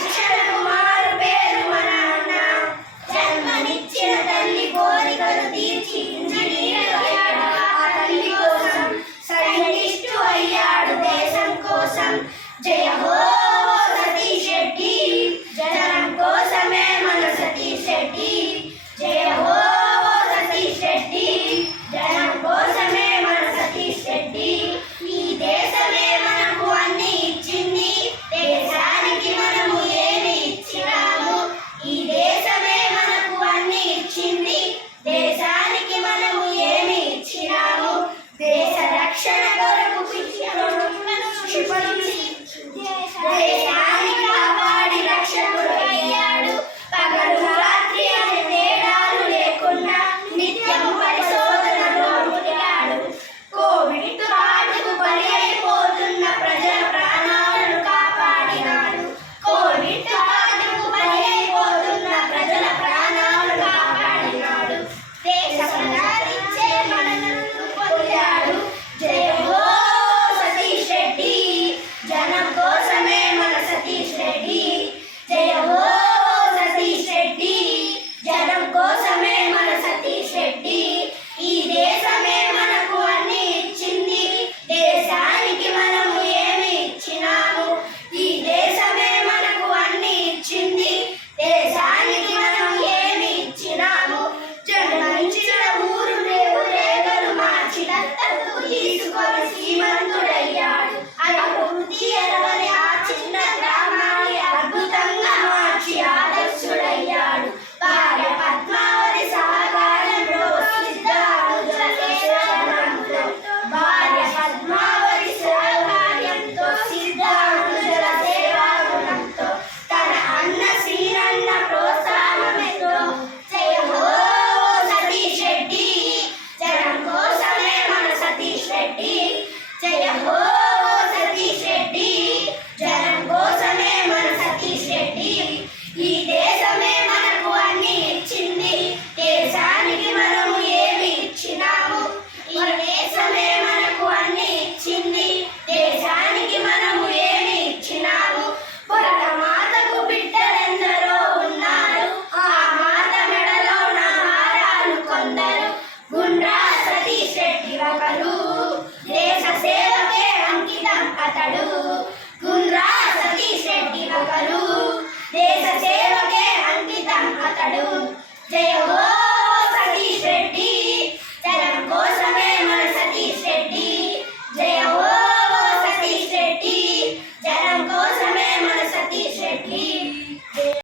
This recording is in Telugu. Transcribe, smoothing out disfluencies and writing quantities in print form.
శిక్షణకు మారు పేరు మన అన్న. జన్మనిచ్చిన తల్లి కోరికలు తీర్చి ఇంజనీర్ అయ్యాడు ఆ తల్లి కోసం. సైంటిస్టు అయ్యాడు దేశం కోసం. జయ హో సతీష్ రెడ్డి, జనం కోసమే మన సతీష్ రెడ్డి. జయ హో సతీష్ రెడ్డి, జనం కోసమే మన సతీష్ రెడ్డి. ఈ దేశమే మనకు అన్ని ఇచ్చింది, దేశానికి మనము ఏమి ఇచ్చినాము. ఈ దేశమే మనకు అన్ని ఇచ్చింది, దేశానికి మనము ఏమి ఇచ్చినాము. దేశ రక్షణ కొరకు క్షిపణి దేశాన్ని కాపాడి రక్షకుడు అయ్యాడు. పగలు రాత్రి అనే తేడాలు లేకుండా నిత్యం పరిశోధనలో మునిగాడు. కోవిడ్ కాటుకు బలి అయిపోతున్న ప్రజల ప్రాణాలను కాపాడినాడు. కోవిడ్ కాటుకు బలి అయిపోతున్న ప్రజల ప్రాణాలను కాపాడినాడు. దేశ ప్రజానిచ్చే మనను పొందాడు. జయ హో సతీష్ రెడ్డి, జనం కోసమే మన సతీష్ రెడ్డి. జయ హో సతీష్ రెడ్డి, జనం కోసమే మన సతీష్ రెడ్డి. ఈ దేశమే మనకు అన్ని ఇచ్చింది, దేశానికి మనము ఏమి ఇచ్చినాము. ఈ దేశమే మనకు అన్ని ఇచ్చింది, దేశానికి మనము ఏమి ఇచ్చినాము. జన్మించిన ఊరు రేవు రేగలు మార్చి దత్తతు తీసుకొని శ్రీమంతుడయ్యాడు. అభివృద్ధి ఎరగని ఆ చిన్న గ్రామాన్ని అద్భుతంగా మార్చి ఆదర్శుడయ్యాడు. భార్య పద్మావతి సహకారంలో సిద్ధానుజుల సేవనంతో, భార్య పద్మావతి సహకార్యంతో సిద్ధానుజుల సేవాగుణంతో, తన అన్న శ్రీరన్న ప్రోత్సాహంతో. జయ హో సతీష్ రెడ్డి, జనం కోసమే మన సతీష్ రెడ్డి. జయ హో సతీష్ రెడ్డి, జనం కోసమే మన సతీష్ రెడ్డి. ఈ దేశమే మనకు అన్ని ఇచ్చింది, దేశానికి మనము ఏమి ఇచ్చినాము. ఈ దేశమే మనకు అన్ని ఇచ్చింది, దేశానికి మనము ఏమి ఇచ్చినాము. భరత మాతకు బిడ్డలెందరో ఉన్నారు, ఆ మాత మెడలో నా హారాలు కొందరు. గుండ్రా సతీష్ రెడ్డి ఒకరు, దేశ సేవకే అంకితం అతడు. గుండ్రా సతీష్ రెడ్డి ఒకరు, దేశ సేవకే అంకితం అతడు.